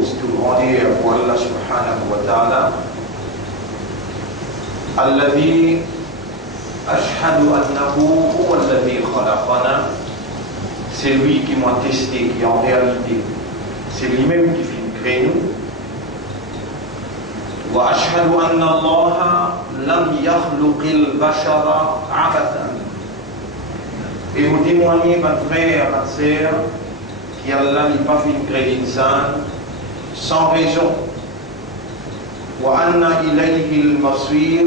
cause de grandir pour Allah subhanahu wa ta'ala. Alladhi ashhadu annahu huwa alladhi khalaqana. C'est lui qui m'a testé, qui en réalité, c'est lui-même qui fait créer nous. Wa ashhadu anna Allah lam yakhluqil bashara abathan. Et vous témoignez, mon frère, ma sœur, qu'Allah n'a pas fait créer l'insan sans raison. Wa anna ilayhi al-masir.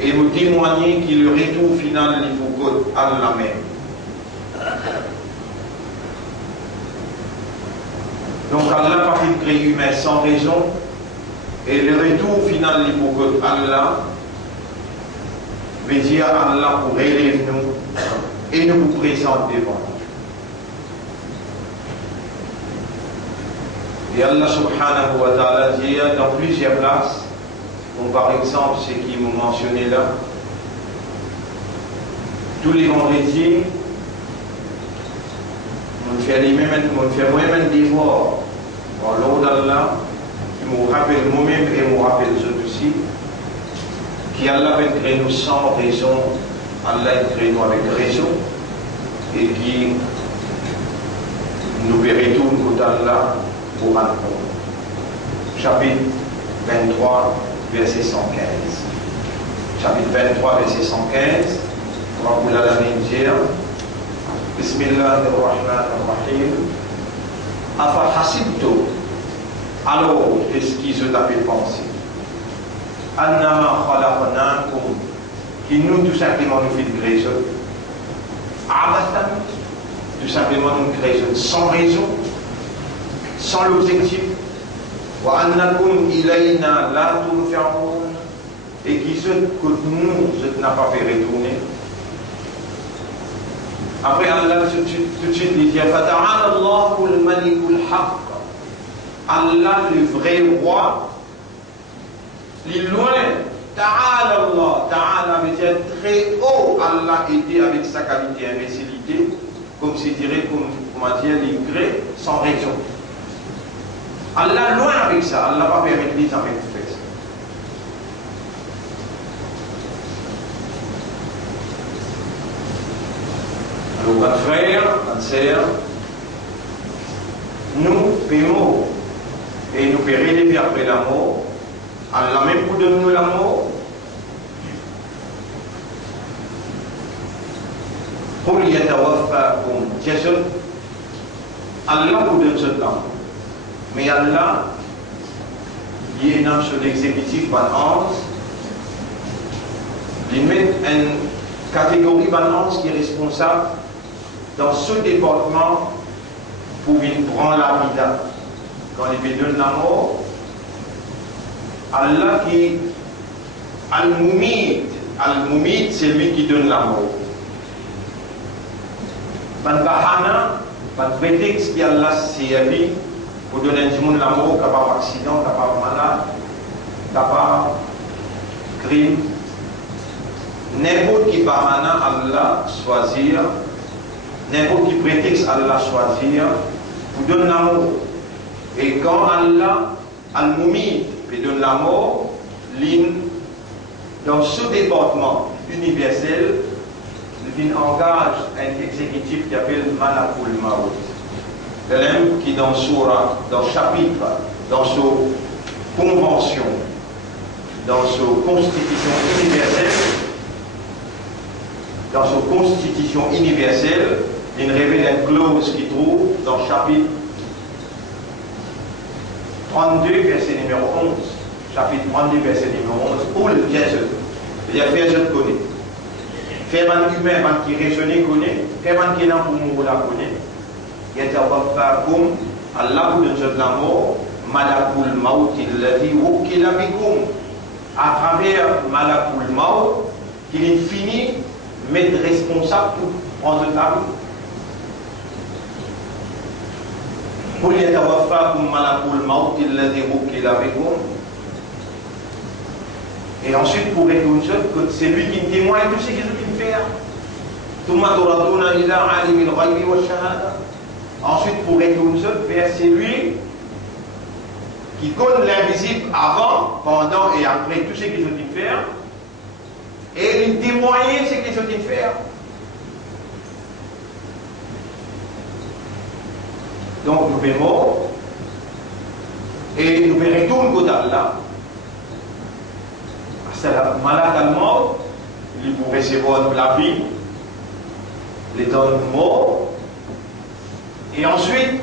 Et vous témoignez que le retour final il faut que Allah même. Donc Allah n'a pas fait créer l'humain sans raison. Et le retour final il faut que Allah veut dire Allah pour élever nous et nous vous présente devant. Et Allah subhanahu wa ta'ala dit dans plusieurs places, comme par exemple ce qui m'a mentionné là, tous les vendredis, on fait moi-même des devoirs dans l'eau d'Allah, qui me rappelle moi-même et me rappelle les autres aussi, qui Allah va créer nous sans raison, Allah crée nous avec raison, et qui nous retourne côté Allah pour un chapitre 23, verset 115. Chapitre 23, verset 115, Rabbul Alamin dire Bismillahirrahmanirrahim. Afa hasibtu. Alors, qu'est-ce qu'ils ont appelé penser? Annama khalaqnakum, qui nous tout simplement nous fait de raison. Abathan, tout simplement nous raison sans raison, sans l'objectif. Wa annakum ilayna la turja'un, et qui se que nous n'a pas fait retourner. Après Allah tout de suite il dit Fata'ala Allahu al-Malikul Haqq. Allah le vrai roi, il est loin. Ta'ala Allah, Ta'ala veut dire très haut. Allah était avec sa qualité imbécilité, comme c'est dirait, comment dire, il crée sans raison. Allah loin avec ça, Allah va permettre les avec fait ça. Alors, mon frère, ma sœur, nous payons et nous pouvons relever après la mort. Allah même pour donner la mort. Pour y être comme Jésus, Allah vous donne ce temps. Mais Allah, il est dans son exécutif balance, il met une catégorie balance qui est responsable dans ce département pour une prendre la vida. Quand il donne la mort, Allah qui Al-Mumid, Al-Mumid c'est lui qui donne la mort. Ban bahana, ban prétexte qui Allah servi pour donner un monde la mort, capable d'accident, capable malade, capable crime. N'importe qui bahana Allah choisir, n'importe qui prétexte Allah choisir pour donner la mort. Et quand Allah, Al-Mumid, lui donne la mort, dans ce département universel, il engage un exécutif qui appelle Malakul Maut. L'homme qui dans Surah, dans ce chapitre, dans ce convention, dans ce constitution universelle, il révèle une clause qui trouve dans le chapitre 32, verset numéro 11. Chapitre 32, verset numéro 11. Pour le piège, il y a piège de connaître. Faire un humain qui raisonne connaît, faire un qui est là pour mourir connaît. Il y a comme Allah vous donne de la mort, Malakul Maut, il l'a dit, Wukila bikum. À travers Malakul Maut, qu'il est fini, mettre responsable pour prendre la vie. Pour y comme Malakul Maut, il l'a dit, Wukila bikum. Et ensuite, pour retourner, c'est lui qui me témoigne tout ce qu'il me fait. Ensuite, pour retourner vers c'est lui qui connaît l'invisible avant, pendant et après tout ce qu'ils ont dit faire, et il témoigner ce qu'ils ont dit faire. Donc nous verrons, et nous verrons tout le d'Allah. C'est la malade allemand, il vous recevoir la vie, les donne mort, et ensuite,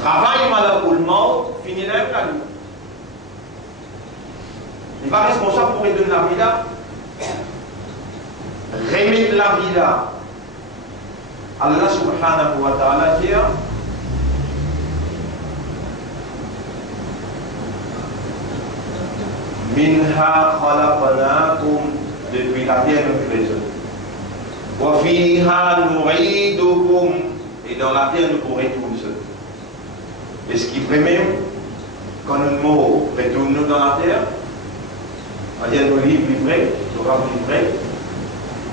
travail malade pour le mort, finit là, il va responsable pour aider la vie là, remettre la vie là. Allah subhanahu wa ta'ala dit Minha khalaqnakum, depuis la terre nous faisons. Wa fiha nu'idukum, et dans la terre nous pourrons retourner. Et ce qui permet, quand nous mourons, retournons dans la terre, c'est-à-dire nos livres livrés, nos rames livrés,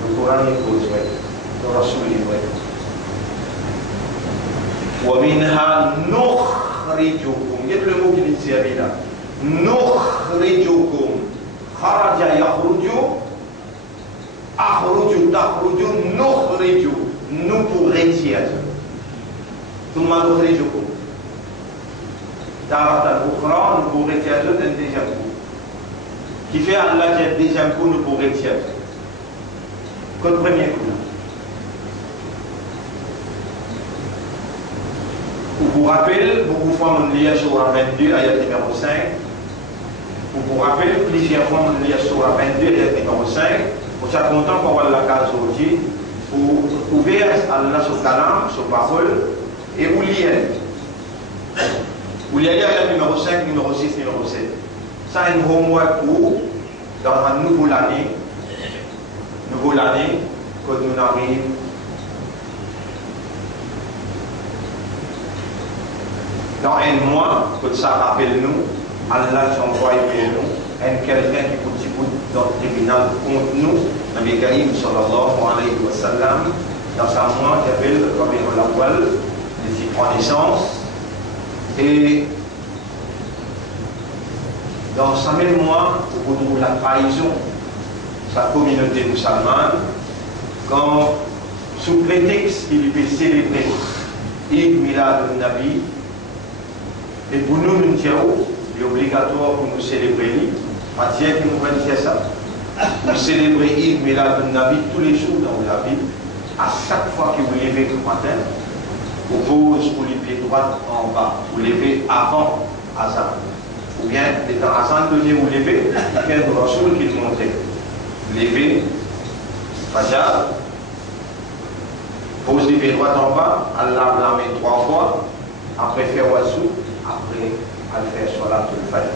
nos Coran livrés, nos Rasul livrés. وَمِنْهَا نُخْرِجُكُمْ. Il y a le mot qui dit ici là. نُخْرِجُكُمْ. خَرَجَ يَخْرُجُ. أَخْرُجُ تَخْرُجُ. نُخْرِجُ. Nous pour retirer. ثُمَّ نُخْرِجُكُمْ. تَارَةً أُخْرَى. Nous pour retirer d'un deuxième coup. Qui fait Allah qui est deuxième coup, nous pour retirer. Comme premier coup. Vous vous rappelez, beaucoup de fois on lit sur la 22, ayat numéro 5. Vous vous rappelez, plusieurs fois on lit sur la 22, ayat numéro 5. Vous êtes content pour avoir la case aujourd'hui. Vous ouvrez Allah sur Kalam, sur parole, et vous liez. Vous liez ayat numéro 5, numéro 6, numéro 7. Ça, c'est un homework pour, dans un nouveau l'année, quand nous arrivons. Dans un mois, que ça rappelle nous, Allah s'envoie pour nous, quelqu'un qui peut dans le tribunal contre nous, Nabi Karim sallallahu alayhi wa sallam, dans sa mois qui appelle Rabbi al-Awwal, les naissance, et dans sa même mois, on retrouve la trahison, sa communauté musulmane, quand, sous prétexte qu'il peut célébrer Eid Milad al-Nabi, et pour nous, nous disons, il est obligatoire pour nous célébrer, à dire que nous allons dire ça. Nous célébrer Eid Milad al-Nabi tous les jours dans la vie, à chaque fois que vous levez le matin, vous posez pour les pieds droits en bas, vous levez avant Azan. Ou bien, étant Azan, donné vous levez, il y a un Rasoul qui montait. Levez, Fajr, pose les pieds droits en bas, Allah la main 3 fois, après faire Wazou. Après, à faire Salat al-Fajr.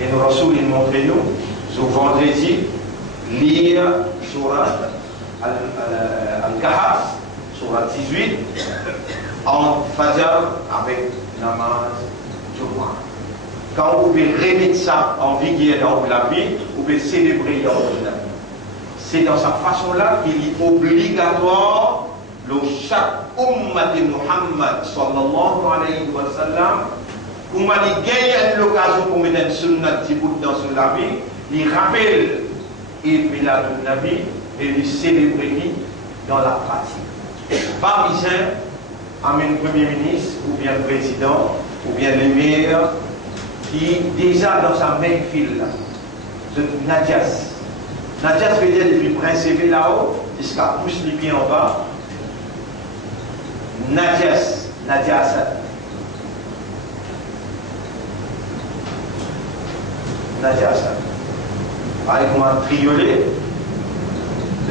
Et nous Rasoul, il montre nous, sur vendredi, lire Surat Al-Kahf, Surat 18, en Fajr avec namaz Jumu'ah. Quand vous pouvez remettre ça en vigueur dans la vie, vous pouvez célébrer dans la vie. C'est dans sa façon-là qu'il est obligatoire, le chaque ummat de Muhammad sallallahu alayhi wa sallam, pour m'a gagné l'occasion pour mettre un sunnah dans la vie, il rappelle et puis la Nabi et il célèbre dans la pratique. Pas besoin un premier ministre ou bien président ou bien l'émir qui déjà dans sa même file de Nadjas. Nadjas veut dire depuis principe là-haut jusqu'à pousse les pieds en bas. Nadjas, Nadjas. Najasa. Avec un triolet,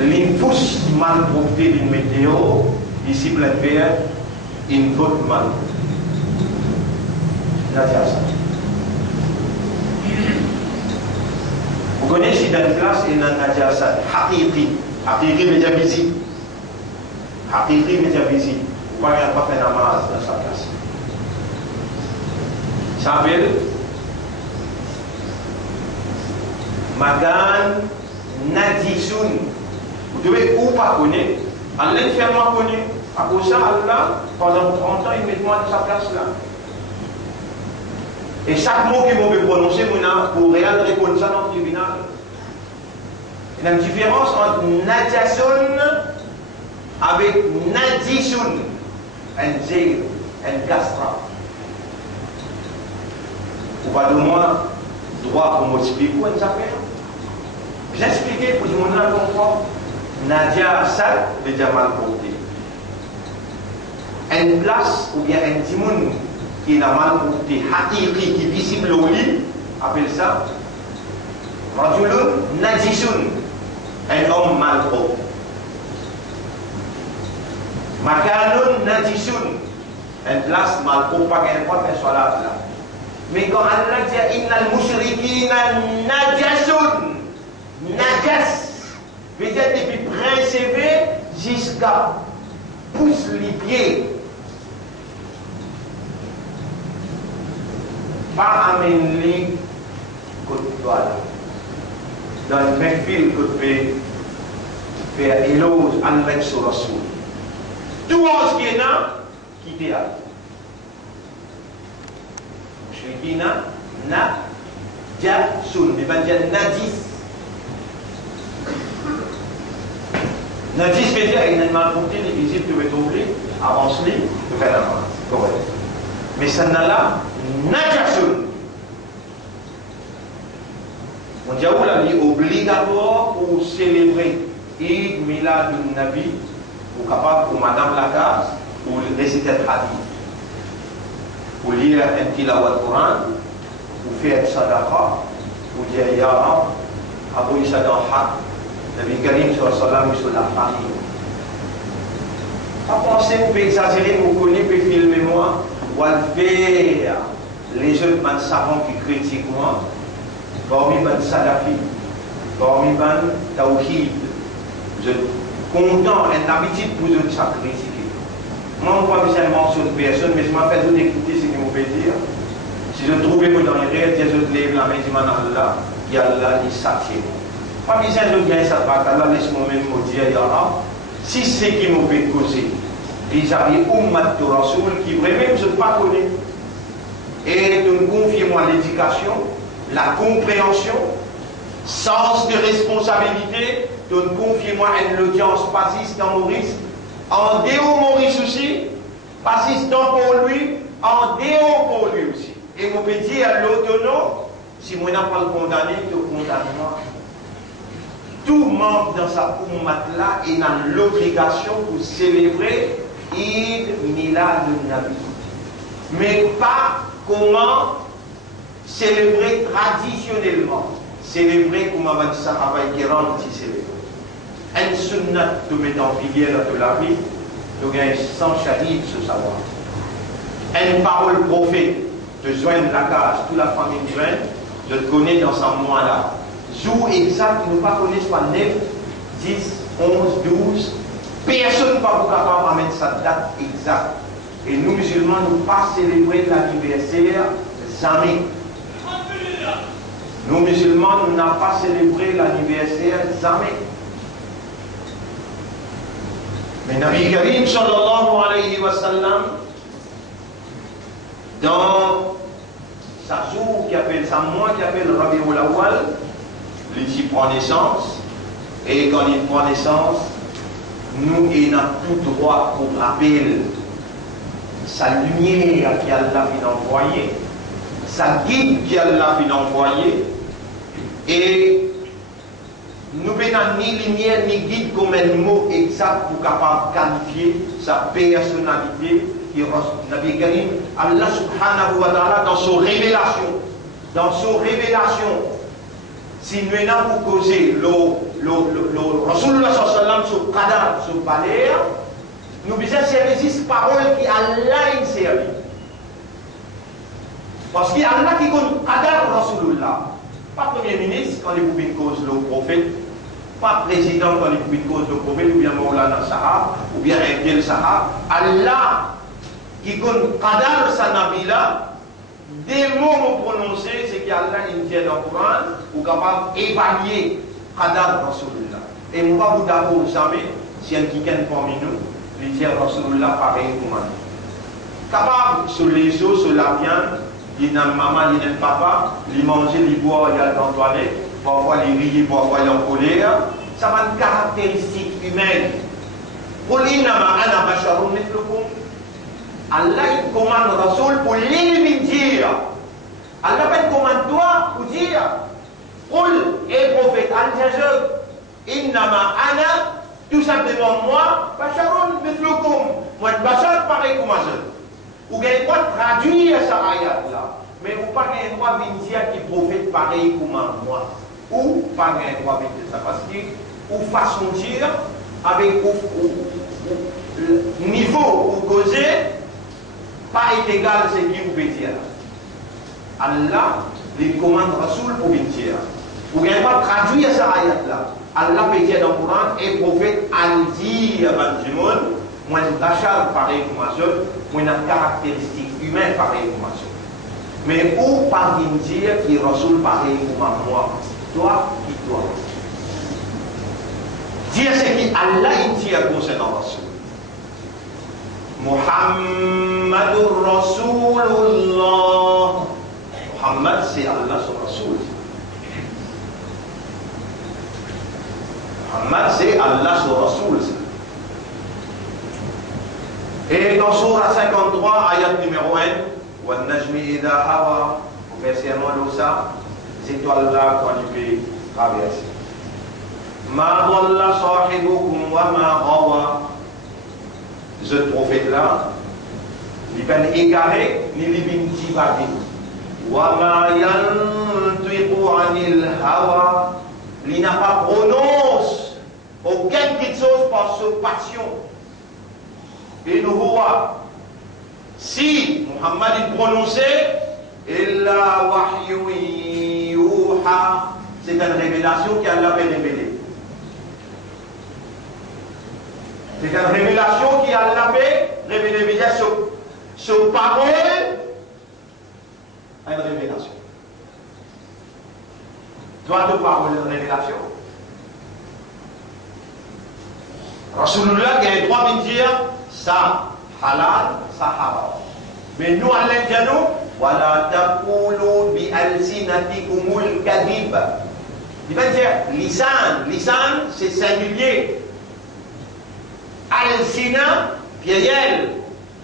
l'impulse mal propreté d'une météo, ici plein vert, une vote mal. Najasa. Vous connaissez dans une classe, il y a un Najasa, Haqiqi. Haqiqi veut dire visite. Haqiqi veut dire visite. Vous ne pouvez pas faire namaz dans sa classe. Ça s'appelle Magan Nadisun. Vous devez ou pas connaître. Allah fait moi connaître. À cause de ça, Allah, pendant 30 ans, il met moi dans sa place là. Et chaque mot que vous pouvez prononcer, pour réellement répondre ça dans le tribunal. Il y a une différence entre najasun avec najisun, un zéro, un gastra. Vous pas de moi droit pour m'expliquer quoi ça fait. J'expliquais pour que mon âme comprenne. Nadia Assad veut dire mal porté. Une place ou bien un timoun qui n'a mal porté, hakiki qui est visible au lit, appelle ça Rajulun Najisun, un homme mal porté. Makanun Najisun, une place mal portée, pas qu'elle soit mais soit là. Mais quand Allah dit Innal mushrikina najasun, najas, veut dire depuis principe jusqu'à pousse les pieds. Pas amener côté droit. Dans le même fil que tu peux faire éloge avec ce Rasoul. Tout ce qui est là, quittez là. Mushrikina najasun, il va dire najis. Najis veut dire qu'il y a une malportée, les visites peuvent être oubliées, avance-les, de faire la main. Correct. Mais ça n'a là, najasun. On dit là, il est obligatoire pour célébrer Eid Milad Nabi, pour capable pour Madame Lagarde, pour réciter le hadith, pour lire un tilawat Coran, pour faire sadaqa, pour dire Ya Rab, Abu Isa dans Haq. Nabi Karim sur la famille. Pas penser, vous pouvez exagérer, vous connaissez, vous pouvez filmer moi, ou faire les autres man savants qui critiquent moi, parmi man salafi, parmi man tawhid. Je suis content, une habitude pour eux de ça critiquer. Moi, je ne vois pas seulement sur une personne, mais je m'appelle tout d'écouter ce que vous pouvez dire. Si je trouve que dans les réels, je lève la main du man Allah, qui Allah est satisfait. Pas besoin de bien ça, Allah laisse-moi même me dire, si c'est qui m'ont fait causer, ils avaient Ummat de Rasoul qui vraiment je ne pas connais. Et de me confier moi l'éducation, la compréhension, sens de responsabilité, de me confier moi une audience passiste dans Maurice, en déo Maurice aussi, passiste pour lui, en déo pour lui aussi. Et mon petit à l'autonome, si moi n'a pas le condamné, je condamne moi. Tout membre dans sa ummat-là est dans l'obligation pour célébrer Eid Milad Nabi. Mais pas comment célébrer traditionnellement. Célébrer comme avant Sahaba qui rentre qui célèbre. Un sunnat de mettre en filière de la vie, de gagner 100 shahid ce savoir. Une parole prophète de joindre la case, toute la famille jointe, de le connaître dans ce mois-là. Jour exact, nous ne pas connaître soit 9, 10, 11, 12. Personne ne va pas capable d'amener sa date exacte. Et nous, musulmans, nous ne pas célébrer l'anniversaire jamais. Nous, musulmans, nous n'avons pas célébré l'anniversaire jamais. Mais Nabi Karim sallallahu alayhi wa sallam, dans sa jour qui appelle sa mois qui appelle Rabiul Awwal, il prend naissance, et quand il prend naissance, nous ayons tout droit pour rappeler sa lumière qui Allah vient envoyer, sa guide qui Allah vient envoyer, et nous n'avons ni lumière ni guide comme un mot exact pour capable qualifier sa personnalité qui Nabi Karim, Allah subhanahu wa ta'ala dans son révélation, si nous avons pour causer le Rasulullah sallallahu alayhi wa sallam sur Qadar, sur Balé, nous devons servir cette parole qui Allah a servi. Parce qu'il y a Allah qui compte Qadar Rasulullah. Pas Premier ministre quand il vous cause le prophète, pas président quand il vous cause le prophète, ou bien Maulana Sahab, ou bien Abdel Sahab. Allah qui compte Qadar sa Nabila. Des mots prononcés, c'est qu'Allah il dit dans le Coran, ou capable d'évaluer Qadar Rasulullah. Et nous ne pouvons pas vous d'accord jamais, si un quelqu'un parmi nous, il dit Rasulullah pareil pour moi. Capable sur les os, sur la viande, il n'a maman, il n'a papa, il mange, il boit, il a dans la toilette, parfois il rit, parfois il est en colère. Ça va une caractéristique humaine. Allah il commande Rasoul pour lui dire. Allah pas commande toi pour dire. Qul et prophète Innama ana, tout simplement moi, Basharun mithlukum. Moi, Bashar pareil comme moi. Vous n'avez pas traduire ça ayat là. Mais vous n'avez pas de dire qui prophète pareil comme moi. Ou pas de droit de ça. Parce que ou façon de dire, avec le niveau où causer, pas est égal à ce qui vous peut dire. Allah, il commande Rasoul pour dire. Vous n'avez pas traduire ça ayat là. Allah peut dire dans le Coran, et prophète al-dit à Banjimoun, moi je bachar pareil comme moi, moi une caractéristique humaine pareil comme moi. Mais où pas dire qu'il Rasoul pareil comme moi, toi qui toi. Dire ce qui Allah dit concernant Rasoul. Muhammadur Rasulullah. Muhammad c'est Allah son Rasoul. Muhammad c'est Allah son Rasoul. Et dans Surah 53, ayat numéro 1, وَالنَّجْمِ إِذَا هَوَى, au verset 1 ça, ces étoiles-là quand il peut traverser. مَا ضَلَّ صَاحِبُكُمْ وَمَا غَوَى. Ce prophète-là, il va égarer, ni il va divaguer. وَمَا يَنْطِقُ عَنِ الْهَوَى. Il n'a pas prononcé aucune petite chose par sa passion. Et nous voyons, si Muhammad il prononçait, Illa wahyu yuha, c'est une révélation qui Allah avait révélée. C'est une révélation qui Allah avait révélée. Ce parole, une révélation. Toi, tu parles de révélation. Rasulullah qui a le droit de dire ça halal, ça haram. Mais nous, Allah dit nous, wala taqulu bi alsinatikumul kadhib. Il va dire lisan c'est singulier. Alsina, pluriel.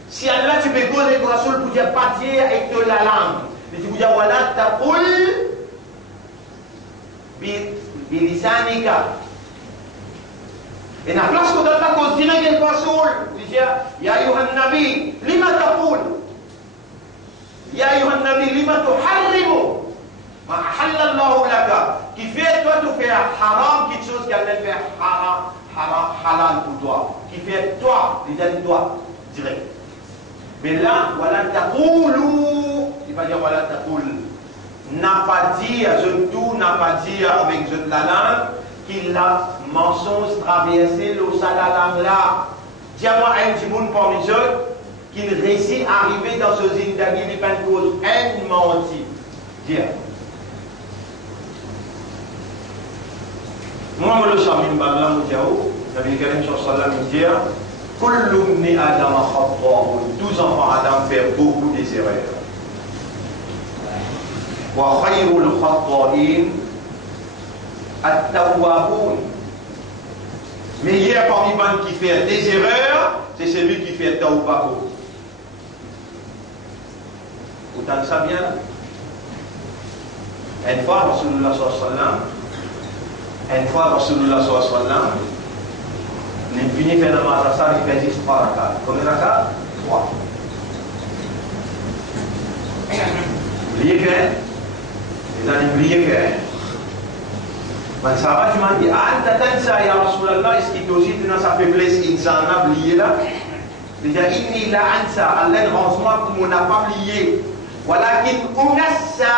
Si Allah tu peux causer le Rasul pour dire pas dire avec de la langue. Mais tu peux dire wala taqul bilisanika. Et la place qu'on donne la cause directe du Rasoul, il dit Ya ayuhan Nabi, lima taqul. Ya ayuhan Nabi, lima tuharrimu. Ma ahalla Allahu laka. Qui fait toi, tu fais haram, quelque chose qu'Allah fait halal pour toi. Qui fait toi, il dit toi, direct. Mais là, voilà taqulu. Il va dire voilà taqul. N'a pas dit, je tout n'a pas dit avec je de la langue. Qu'il a mensonge traversé le salalam là. Dis-moi un petit monde parmi eux qu'il réussit à arriver dans ce zindagi de cause un menti. Dis. Moi, je le sais, je Nabi Karim sallallahu alayhi wa sallam, Kullu ibn Adam khata'un. Tous enfants Adam font beaucoup des erreurs. Wa khayrul khata'in At-Tawwabun. Mais hier, parmi les gens qui fait des erreurs, c'est celui qui fait Tawwabun. Vous entendez ça bien là? Une fois, Rasulullah sallallahu alayhi wa sallam, il finit faire le madrasa, il fait 10 rakat. Combien de rakat? 3. Oubliez que, ils ont oublié que. Man sahabat cuma dit, anta tansa ya Rasulullah, est-ce qu'il aussi dans sa faiblesse insana oublié là? Déjà, inni la ansa, Allah range-moi pour mon n'a pas oublié. Walakin unassa,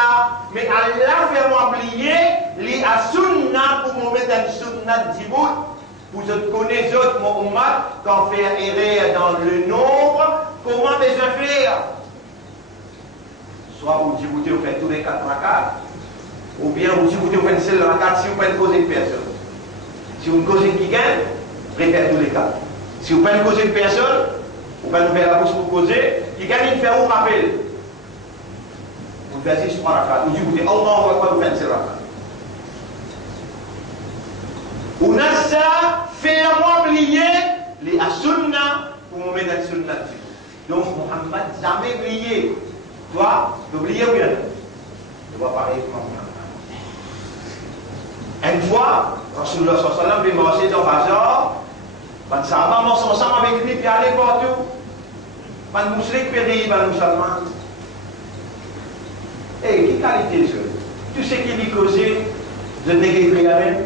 mais Allah fait moi oublier, li a sunna pour me mettre un sunna d'Ibout, pour je connais autres mon ummat, quand faire errer dans le nombre, comment besoin faire? Soit vous Djibouti, vous faites tous les 4 rakats. Ou bien vous dites vous faites une seule rakat si vous faites causer une personne. Si vous causez qui gagne, répétez tous les cas. Si vous faites causer une personne, vous faites faire la bouche pour causer, qui gagne une faire ou rappel. Vous faites 6 rakat. Vous dites Allah Akbar, vous faites 6 rakat. Ou nasa fait moi oublier les sunnah pour me mettre dans sunnah. Donc Muhammad jamais oublié. Toi, d'oublier ou bien? Tu vas parler comme Muhammad. Une fois, Rasulullah sallallahu alayhi wa sallam veut marcher dans le bazar. Les sahabas marchent ensemble avec lui, puis aller partout. Les musulmans péris, les musulmans. Et quelle qualité ça? Tu sais qui dit causer, je n'ai qu'écrit avec.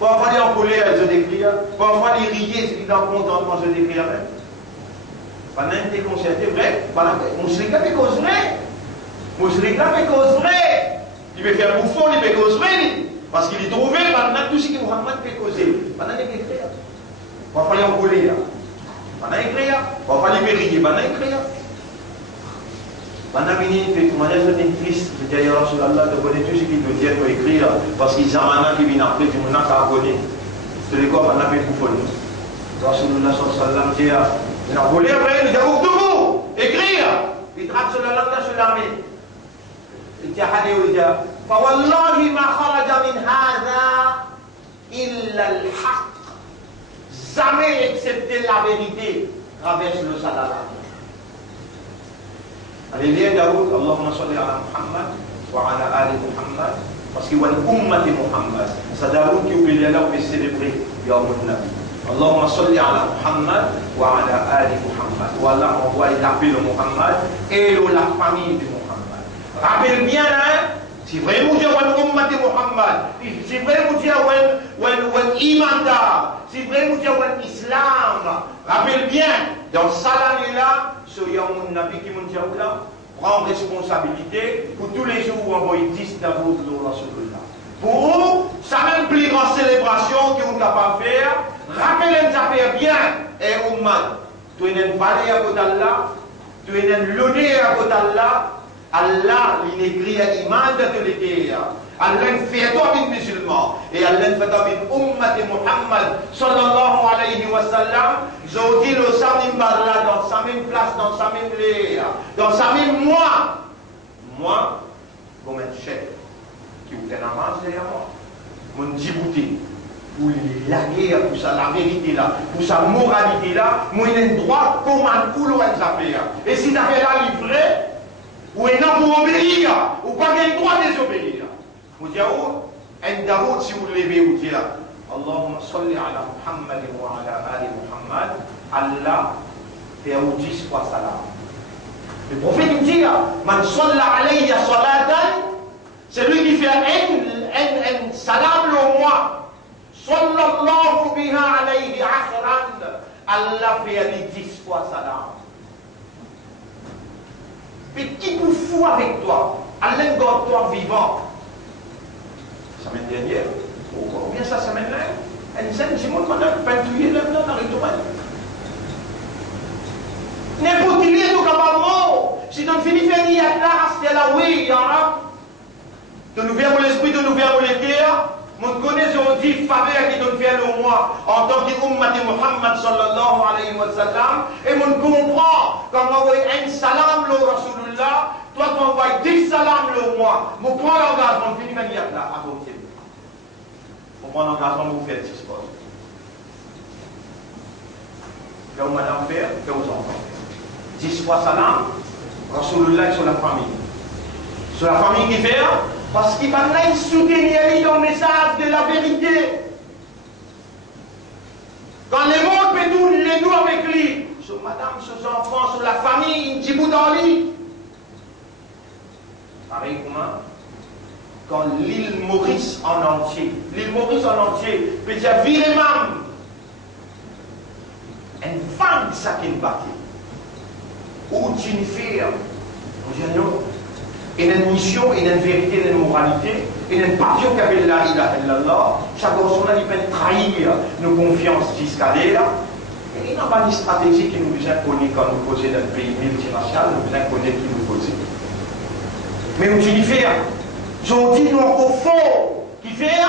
Parfois, il est en colère, je décris. Parfois, il est rié, c'est qu'il est en contentement, je décris avec. Pendant que tu es concerté, vrai, mon musulman peut causer vrai. Mon musulman peut causer vrai. Il peut faire bouffon, il peut causer vrai. Parce qu'il est trouvé pendant tout ce que Muhammad peut causer. Pendant qu'il écrit. Parfois, il est en colère. Pendant qu'il écrit. Parfois, il est rié, pendant qu'il écrit. Pendant qu'il fait tout le monde est triste, je dis à Rasulallah de connaître tout ce qu'il veut dire pour écrire, parce qu'ils ont un an qui vient après, tout le monde a abonné. C'est le corps, on a fait pour nous. Rasulullah sallallahu alayhi wa sallam dit, il a volé après, il dit, debout, écrire. Il trappe sur la langue, sur l'armée. Il dit, il dit, فوالله ما خرج من هذا إلا الحق. Jamais accepter la vérité traverse le salat. Alléluia Daoud, Allahumma salli ala Muhammad wa ala ali Muhammad. Parce qu'il y a une ummati Muhammad. C'est Daoud qui oublie là pour célébrer Yawmul Nabi. Allahumma salli ala Muhammad wa ala ali Muhammad. Voilà, on voit l'appeler Muhammad et la famille de Muhammad. Rappelle bien, hein, c'est vrai, vous dire une ummati Muhammad. C'est vrai, vous dire un imanda. C'est vrai, vous dire un islam. Rappelle bien, dans cette année-là, ce Yawmul Nabi qui m'a dit là, prend responsabilité pour tous les jours où on va 10 d'abord de Rasulullah. Pour ça même plus grande célébration que vous êtes capable de faire, rappelez-vous ça fait bien, et Ummah, tu es une valeur à côté d'Allah, tu es une l'honneur à côté d'Allah, Allah, il écrit à l'imam de l'été. Allah fait toi une musulman et Allah fait toi une ummat de Muhammad sallallahu alayhi wa sallam. Je dis le samim barla dans sa même place, dans sa même l'air, dans sa même moi, comme un chef qui vous fait la main derrière moi, mon Djibouti, pour la guerre, pour ça, la vérité là, pour sa moralité là, moi il a un droit comme un couloir de faire. Et si ça fait la livrée, ou un homme pour obéir, ou pas qu'il droit de désobéir. Vous dites, un Daoud, si vous levez, vous dites, Allahumma salli ala Muhammad wa ala ali Muhammad, Allah fait 10 fois salam. Le prophète nous dit, man salla alayya salatan, c'est lui qui fait un salam le mois. Sallallahu biha alayhi ashran, Allah fait 10 fois salam. Mais qui vous fout avec toi? Allah garde toi vivant. La semaine dernière, ou bien ça semaine-là, une scène, c'est moi qui m'a peintouillé là dans le domaine. N'importe qui est au cabaret, si tu finis faire y a là, c'est là, oui, il y en a. De nous faire l'esprit, de nous faire le cœur. Mon connaisseur dit faveur qui donne faire le moi en tant qu'ummat de Muhammad sallallahu alayhi wa sallam. Et mon comprend quand on envoie un salam le Rasulullah, toi tu envoies 10 salams le moi. Mon prend l'engagement, fini manière là, à votre pied. On prend l'engagement, vous faites 10 fois. Là où madame fait, fait aux enfants. 10 fois salam, Rasulullah sur la famille. Sur la famille qui fait, parce qu'il va là soutenir dans le message de la vérité. Quand le monde peut tourner les nous avec lui, sur madame, sur ses enfants, sur la famille, il dit bout dans lui. Pareil comment? Quand l'île Maurice en entier peut dire virement, une femme qui s'est battue, ou une fille, il y a une mission, il y a une vérité, il y a une moralité, il y a une passion qui appelle la ilaha illallah. Chaque personne il peut trahir nos confiances jusqu'à l'air. Et il n'y a pas une stratégie qui nous besoin connaître quand nous posons dans le pays multinational, nous besoin connaître qui nous pose. Mais on dit faire. J'en dis donc au fond, qui fait,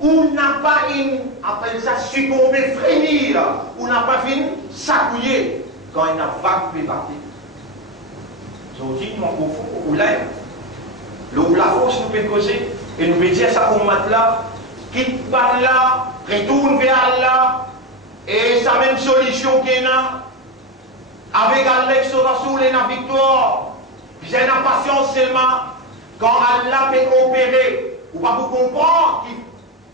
ou n'a pas une, appelle ça succomber, frémir, ou n'a pas fini, s'accouiller quand il n'a pas pu battre. J'en dis donc au fond, ou là, la force nous peut causer et nous peut dire ça pour là, quitte par là, retourne vers Allah, et sa même solution qu'il y a, avec Allah sur Rasoul et la victoire. J'ai une patience seulement quand Allah peut opérer, ou pas vous comprendre,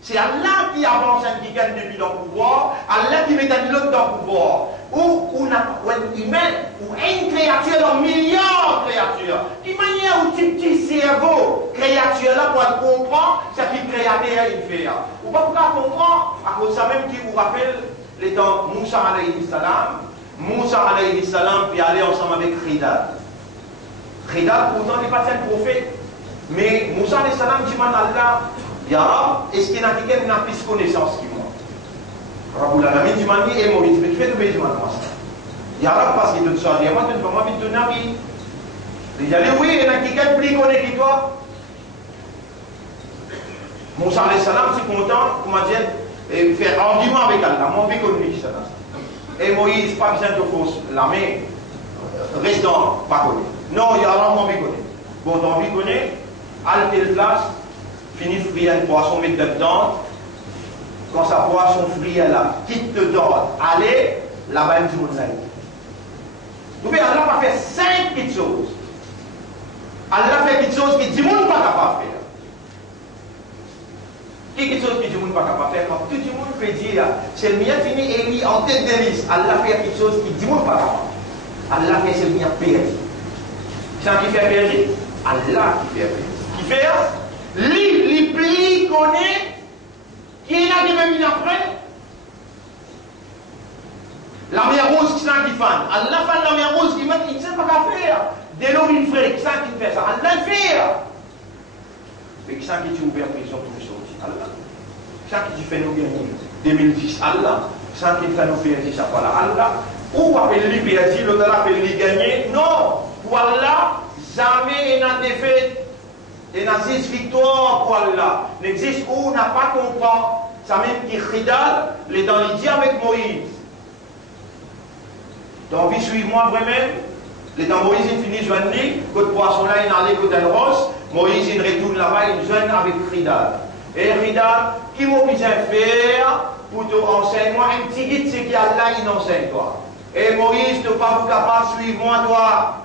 c'est Allah qui avance un qui gagne depuis dans le pouvoir, Allah qui met un autre dans le pouvoir. Ou un humain, ou une créature dans milliards de créatures. De manière où petit cerveau, créature là, pour le comprendre, c'est qui créateur il fait. Ou pas pour comprendre, à cause de ça même qui vous rappelle les temps Moussa alayhi salam. Moussa alayhi salam, puis aller ensemble avec Khidad. Khidad, pourtant, n'est pas un prophète. Mais Moussa alayhi salam dit à Allah, Ya Rab, est-ce qu'il y a quelqu'un qui n'a plus de connaissance que moi? Raboul Alamin dit Mani et Moïse, mais tu fais de bêtises, moi. Ya Rab, parce qu'il te dit, moi, tu ne peux pas vite donner un avis. Il dit, oui, il y a quelqu'un plus connaît que toi. Moussa alayhi salam, c'est content, comment dire, et faire argument avec Allah, mon vie connu, ça. Et Moïse, pas besoin de force, la main, restant, pas connu. Non, il y a un mon vie connu. Bon, ton vie connu, à telle place, finit de frire une poisson, mettre dedans. Quand sa poisson frit, elle a quitte dedans, allez, là-bas, il dit mon aïe. Vous voyez, Allah va faire 5 petites choses. Allah fait quelque chose qui dit mon pas capable de faire. Quelque chose que tout le monde n'est pas capable de faire, quand tout le monde peut dire, c'est le mien fini et lui en tête de liste. Allah fait quelque chose qui dit, moi pas capable. Allah fait c'est le mien perdu. C'est qui fait perdu? Allah qui fait perdu. Qui fait? Lui, plus connaît, qui est là qui veut venir après. La mer rose qui s'en qui fait. Allah fait la mer rose qui m'a dit, il ne sait pas qu'à faire. Dès lors, il fait, qui s'en qui fait ça. Allah le fait. Mais qui s'en qui est ouvert, ils sont tous sortis. Allah. Ça qui fait nous gagner 2010, Allah. Ça qui fait nous perdre, ça voilà, Allah. Ou appelle-lui perdu, l'autre appelle-lui gagner. Non. Pour Allah, jamais il n'a défaite. Il n'a 6 victoires pour Allah. N'existe où on n'a pas compris. Ça même qui Khidad, les dans les dire avec Moïse. Donc, vous suivez-moi vraiment. Les dans Moïse, il finit joindre lui. Côté poisson là, il allait côté le rose. Moïse, il retourne là-bas, il joint avec Khidad. Et Khidad, qui m'a besoin faire pour te enseigner moi un petit guide, c'est qu'Allah, il enseigne toi. Et Moïse, tu n'es pas capable de suivre moi, toi.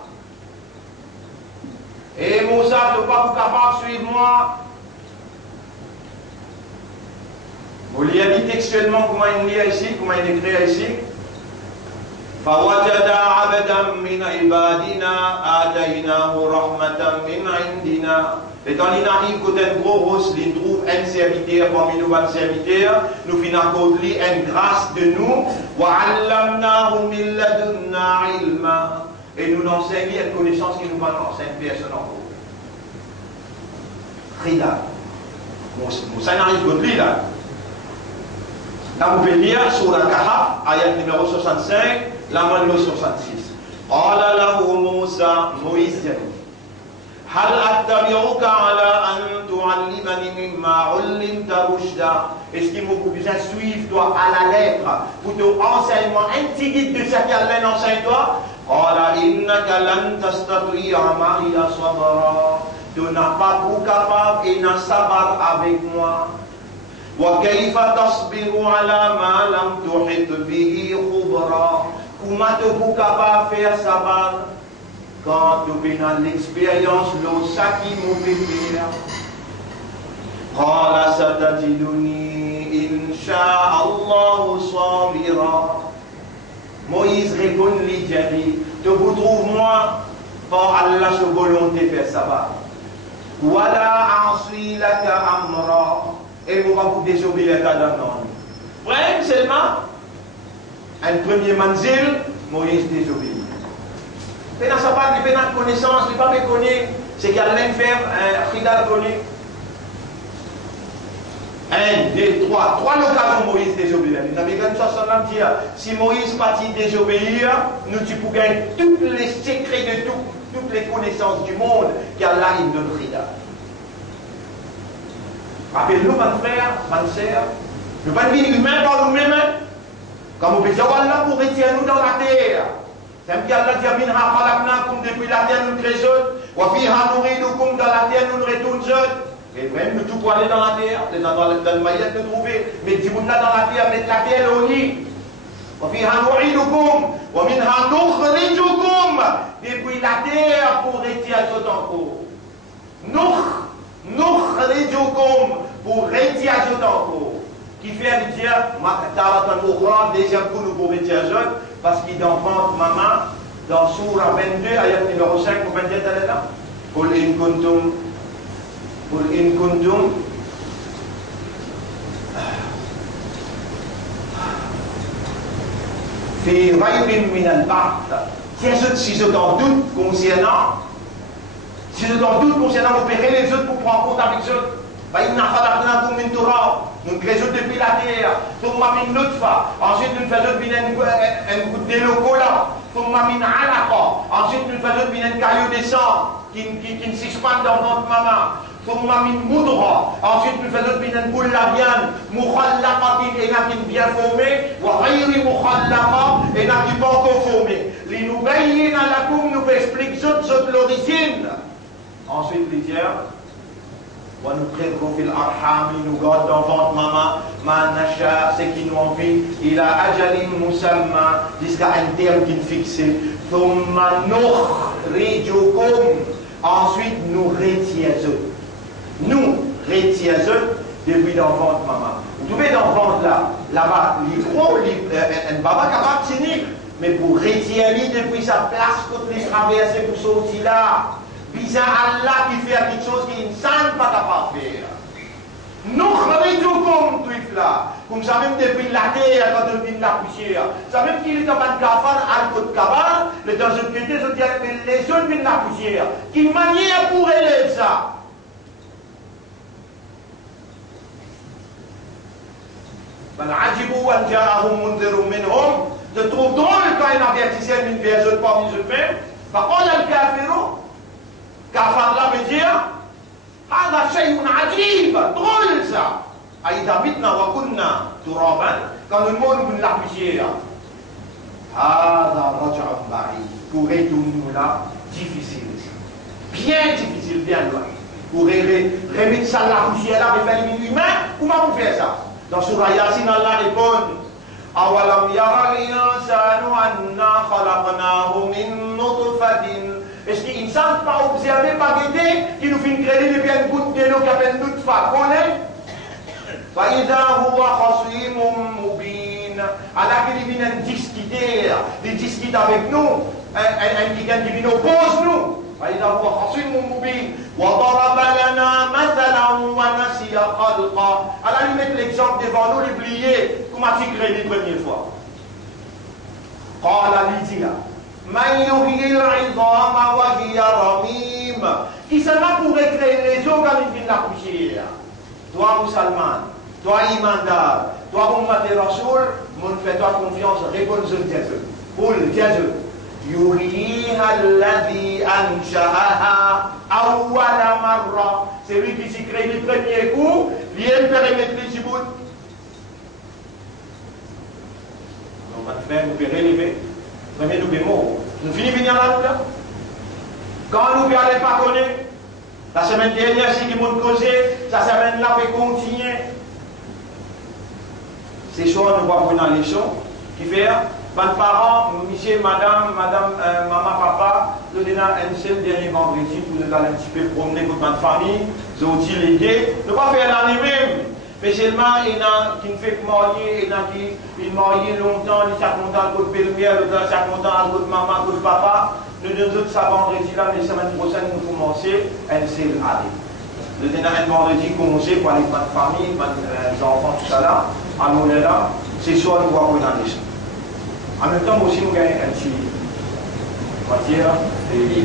Et Moussa, tu n'es pas capable de suivre moi. Vous lisez textuellement comment il lit ici, comment il écrit ici. فوجد عبدا من عبادنا آتيناه رحمة من عندنا. Et quand il arrive côté un gros rosse, il trouve un serviteur parmi nos bonnes serviteurs, nous finissons une grâce de nous. وعلمناه من لدنا علما. Et nous l'enseignons une connaissance qui nous va enseigner personne en haut. Khidad. Moussa n'arrive pas de lui là. Là, vous pouvez lire sur la Kahf, ayat numéro 65, la main numéro 66. قال له موسى Moïse dit هل أتبعك على أن تعلمني مما علمت رشدا. Est-ce qu'il m'a besoin de suivre toi à la lettre pour te enseigner un petit guide de ce qu'Allah enseigne toi. قال إنك لن تستطيع معي صبرا. Tu n'as pas pour capable et n'a sabar avec moi. وكيف تصبر على ما لم تحط به خبرا. Comment tu es capable de faire sabar quand tu es dans l'expérience de ce qui m'a fait faire. قال ستجدني إن شاء الله صابرا. Moïse répond lui dit, tu vous trouves moi par Allah sa volonté de faire sabar. ولا أعصي لك أمرا. Et vous va vous désobéir à la norme. Vraiment seulement un premier manzil, Moïse désobéit. Mais dans sa part, il n'y a pas de connaissance, il n'y a pas de connaître. C'est qu'il y a l'un faire, Khidad connaît. 1, 2, 3. 3 occasions Moïse désobéir. Nous avons gagné ça sans dire, si Moïse partit désobéir, nous tu peux gagner tous les secrets de tout, toutes les connaissances du monde qu'Allah il donne Khidad. Rappelez-nous, mon frère, ma soeur, nous ne pas vivre humain par nous-mêmes. Comme vous pouvez dire, Allah pour retirer nous dans la terre. C'est un qui Allah dit, Minha khalaqnakum, depuis la terre nous créons. وَفِيهَا نُعِيدُكُمْ, dans la terre nous retournons. Et même nous tout pour aller dans la terre, dans le moyen de trouver, mais dis vous là dans la terre, mais la terre au lit. وَفِيهَا نُعِيدُكُمْ وَمِنْهَا نُخْرِجُكُمْ, depuis la terre pour retirer tout encore. نُخْرِجُكُمْ, pour retirer tout encore. Qui fait dire, deuxième coup nous pour retirer tout, parce qu'il est dans ventre maman, dans Sourate 22, ayat numéro 5, vous pouvez dire là. قُلْ إِن كُنْتُمْ في ريب من البعث. Si je t'en doute concernant, vous paierez les autres pour prendre compte avec eux. Nous créons depuis la terre, ensuite nous faisons une goutte de l'eau collante, ensuite nous faisons une caillou de sang qui ne s'expande dans votre maman. Ensuite nous faisons une boule la viande, et n'a qui bien formée, et n'a qui pas encore formée. Nous expliquons l'origine. Ensuite les dire, ونقره في الأرحام, nous gardons dans votre maman, ma nasha, ce qui nous envie, il a ajalim musamma, jusqu'à un terme qui est fixé. Thumma nukhrijukum, ensuite nous retirons. Nous retirons depuis dans votre maman. Vous trouvez dans votre là-bas, un baba capable de tenir, mais pour retirer depuis sa place, pour les traverser pour sortir là. Bizarre Allah qui fait quelque chose qu'il ne semble pas capable de faire. Nous remettons tout là. Comme ça même depuis la terre, quand on vient la poussière. Ça même qu'il est en train de faire un peu de cabane, le dans une côté, les jeunes viennent la poussière. Quelle manière pour élever ça? Je trouve drôle quand il avertissait une personne parmi eux-mêmes. Par contre, le kafirou, kafar là veut dire, هذا شيء عجيب, drôle ça. أإذا متنا وكنا ترابا, quand le monde nous l'a poussière. هذا رجع بعيد. Pour retourner là, difficile. Bien difficile, bien loin. Pour remettre ça la poussière là, mais faire humain, comment vous faites ça? Dans Surah Yasin, Allah répond, أولم يرى الإنسان أنا خلقناه من نطفة. Est-ce qu'il ne semble pas observer, pas guetter, qui nous fait une crédit depuis une goutte de l'eau qui appelle Nutfa, connaît? فإذا هو خصيم مبين. Allah qui vient discuter avec nous, qui vient qui oppose nous. فإذا هو خصيم مبين وضرب لنا مثلا ونسي خلقه. Allah lui met l'exemple devant nous, l'oublier. Comment tu crées la première fois? قال لي من يحيي العظام وهي رميم. Qui cela pourrait créer les organes de la poussière? Toi, musulman, toi, imandar, toi, Ummat Rasoul, mon fais-toi confiance, réponds-nous Dieu. Pour Dieu. يحييها الذي أنشأها أول مرة. C'est lui qui s'y crée le premier coup, vient permettre les jibout. Donc, maintenant, vous pouvez relever. Premier nous bémol. Nous finissons venir là. Quand nous ne allons pas connaître, la semaine dernière, si nous avons causé, la semaine là, peut continuer. C'est soir, nous voyons une leçon qui fait. Mes parents, monsieur, madame, maman, papa, nous avons un seul dernier vendredi pour nous aller un petit peu promener avec notre famille, nous avons dit l'idée, nous ne pas faire l'année même, mais seulement il y en a qui ne fait que marier, il y en a qui marient longtemps, ils sont contents de votre père, ils sont contents de votre maman, de votre papa. Nous devons ça vendredi là, mais la semaine prochaine, nous commençons un seul année. Nous avons un vendredi commencer pour aller avec notre famille, mes enfants, tout ça là, à nous là, c'est soit nous voyons une année. En même temps, aussi, nous gagnons un petit matière et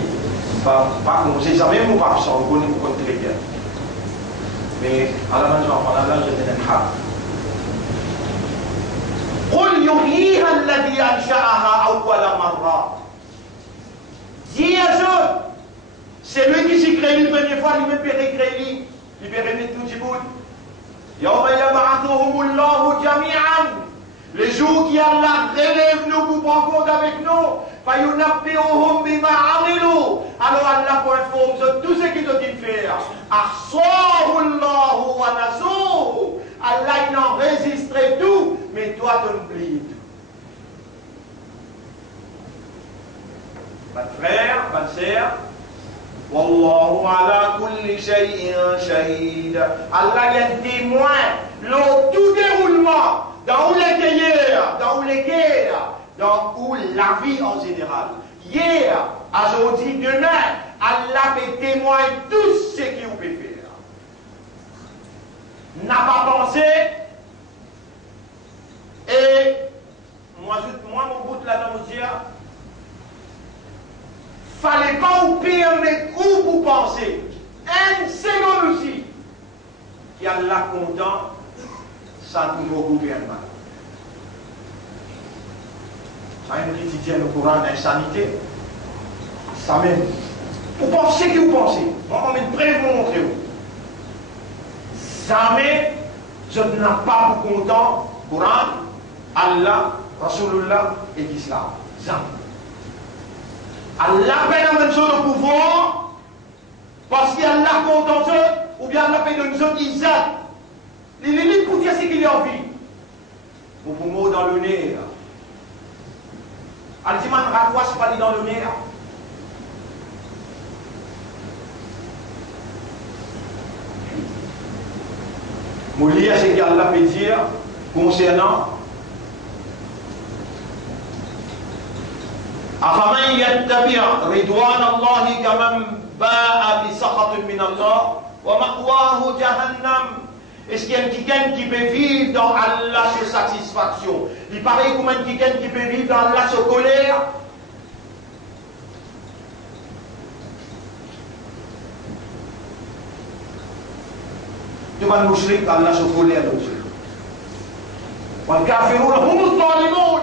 pas commencer jamais, nous pas ça, on connaît beaucoup très bien. Mais à la fin, j'en parle là, je tenais un hâte. قل يحييها الذي أنشأها أول مرة. Dis à eux, c'est lui qui s'est créé une première fois, lui-même peut recréer, il peut remettre tout le bout. يوم يبعثهم الله جميعا. Les jours qui Allah relève nous pour prendre compte avec nous, alors Allah pour informer tout ce qu'ils ont dit faire. Allah il enregistrait tout, mais toi tu oublies tout. Mon frère, ma sœur, Wallahu ala kulli shay'in shahid. Allah est un témoin le tout déroulement, dans les guerres, dans la vie en général. Hier, aujourd'hui, demain, Allah peut témoigner tout ce qu'il peut faire. N'a pas pensé, et moi mon bout là-dedans, me dire, fallait pas vous permettre où vous pensez, une seconde aussi, qu'Allah content, ça nouveau gouvernement. Ça une quotidienne au courant d'insanité. Ça même. Vous pensez que vous pensez. Moi, je vais prêt vous montrer. Jamais, je n'ai pas pour content Coran, Allah, Rasulullah et l'Islam. Jamais. Allah peine à mettre le pouvoir parce qu'Allah content ou bien Allah peine de nous autres Isaac. Les limites pour dire ce qu'il y a en vie. Vous vous mots dans le nez. Al-Ziman Rakwa, c'est pas dit dans le nez. Moulia, c'est qu'Allah peut dire concernant أفمن يتبع رضوان الله كمن باء بسخط من الله ومأواه جهنم. Est-ce qu'il y a quelqu'un qui peut vivre dans Allah sa satisfaction? Il paraît comme quelqu'un qui peut vivre dans Allah sa colère. Demande mushrik Allah sa colère aussi. Wal kafirun hum az-zalimun.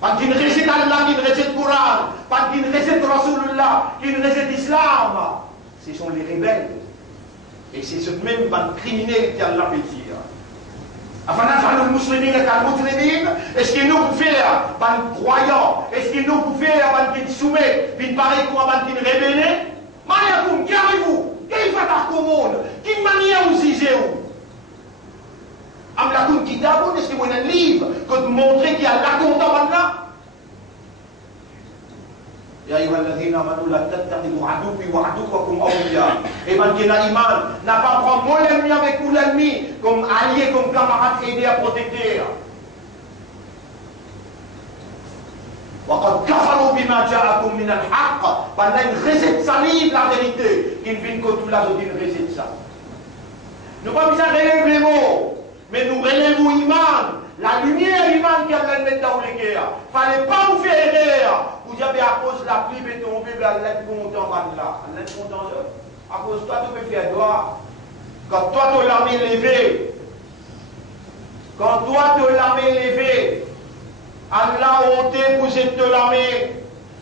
Pas qu'il récite Allah, qu'il récite Coran, pas qu'il récite Rasulullah, qu'il récite Islam. Ce sont les rebelles. Et c'est ce même criminel qui Allah peut dire. Est-ce que nous pouvons faire des croyants? Est-ce que nous pouvons faire des soumis? Puis pareil comme des rebelles? Mayakoum, qui arrivez-vous? Quel va ta commande? Quelle manière vous disiez-vous? Amlakoum Kitabun, est-ce que vous avez un livre que vous montrez qu'il y a la content maintenant? Ya ayyuhalladhina amanu la tattakhidhu aduwwi wa aduwwakum awliya. Et man qui n'a iman, n'a pas prendre mon ennemi avec vous l'ennemi comme allié, comme camarade aidé à protéger. Wa qad kafaru bima ja'akum min al-haqq. Pendant une recette salive la vérité, qu'il vient que tout là, je dis une recette ça. Nous pas besoin de relever les mots, mais nous relevons iman. La lumière iman qui a mis dans les guerres. Fallait pas vous faire erreur. Vous dites, à cause de la pluie, mais tomber, Allah est content là. Allah est content. À cause de toi, tu peux faire droit. Quand toi, tu as l'armée levée. Quand toi, tu as l'armée levée. Allah a ôté pour cette l'armée.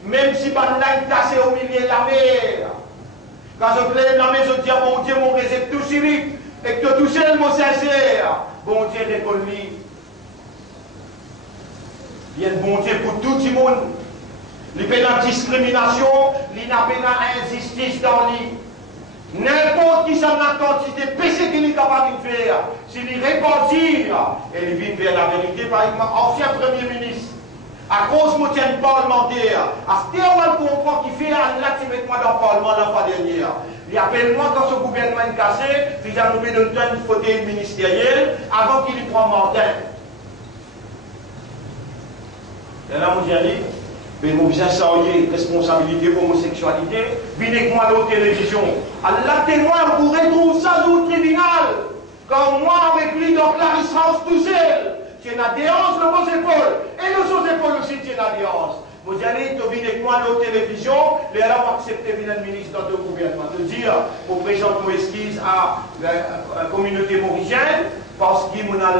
Même si Bandai est cassé au milieu de la mer. Quand je plains l'armée, je dis, bon Dieu, mon récit tout si vite. Et que tout seul, mon sincère. Bon Dieu, réponds-lui. Il y a une bonté pour tout le monde. Il n'y a pas de discrimination, il n'y a pas d'injustice dans lui. N'importe qui s'en a quantité de péché qu'il est capable de faire, s'il y repentir, et il vient vers la vérité, par exemple, ancien Premier ministre, à cause de mon parlementaire, à ce qu'on comprend qu'il fait un acte avec moi dans le Parlement la fois dernière. Il appelle moi quand ce gouvernement est cassé, il a nommé de une fauteuil ministériel avant qu'il y prenne mandat. Et là, on dit, mais mon bien sérieux, responsabilité, homosexualité, venez avec moi dans la télévision. Allah témoin, vous retrouvez ça dans le tribunal. Quand moi, avec lui, donc Clarisse House tout seul, c'est une adhérence de vos épaules. Et de vos épaules aussi, c'est une adhérence. Vous allez, tu viens avec moi dans la télévision, et là, vous acceptez de venir ministre dans le gouvernement. De dire, vous présentez nos esquisses à la communauté mauricienne, parce qu'il m'a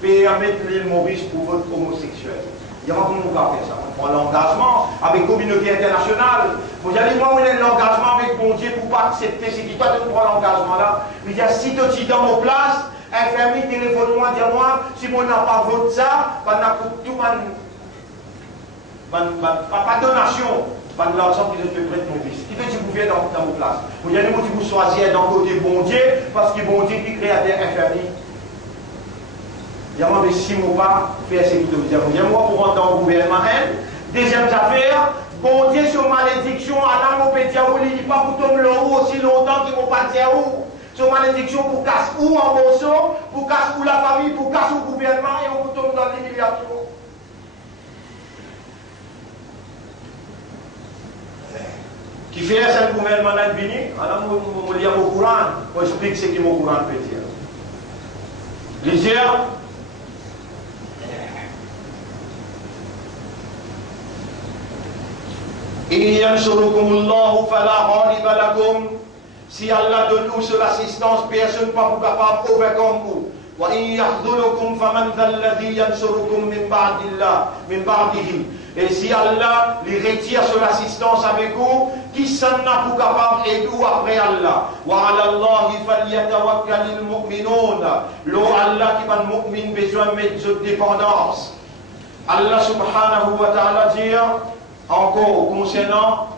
permis l'île Maurice pour votre homosexuel. Il y a pas comment on va faire ça. On prend l'engagement avec la communauté internationale. Vous allez moi, on a l'engagement avec bon Dieu pour ne pas accepter ce qui toi, tu prends l'engagement là. Il y a si tu es dans nos places, infirmier, téléphone-moi, dis-moi, si on n'a pas voté ça, on a tout pas donation, pas de l'argent qui se fait prêter mon fils. Qui fait que vous venez dans vos places. Vous avez dit que vous choisissez d'un côté bon Dieu, parce que bon Dieu qui crée des infirmiers. Dis-moi, mais si moi pas, faire ce que vous dites. Dis-moi pour rentrer dans le gouvernement. Deuxième affaire, bon Dieu sur malédiction, à la mopédia, il ne dit pas pour tomber le haut aussi longtemps qu'il ne va pas dire où. Sur malédiction pour casse où en morceau, pour casse où la famille, pour casse où le gouvernement, et on tombe dans l'humiliation. Qui fait ce gouvernement là venu, alors je lis au Coran, je explique ce que mon Coran peut dire. Lisez. Si Allah donne nous sur l'assistance, personne ne peut pas capable de overcome vous. Et si Allah les retire sur l'assistance avec vous, qui s'en a pour capable d'aider après Allah? L'eau Allah qui va nous mu'min besoin de mettre de dépendance. Allah subhanahu wa ta'ala dit encore concernant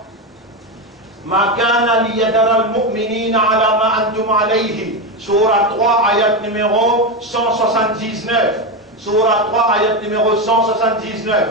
Ma kana liyadara al-mu'minina ala ma antum alayhi. Surah 3, ayat numéro 179. Surah 3, ayat numéro 179.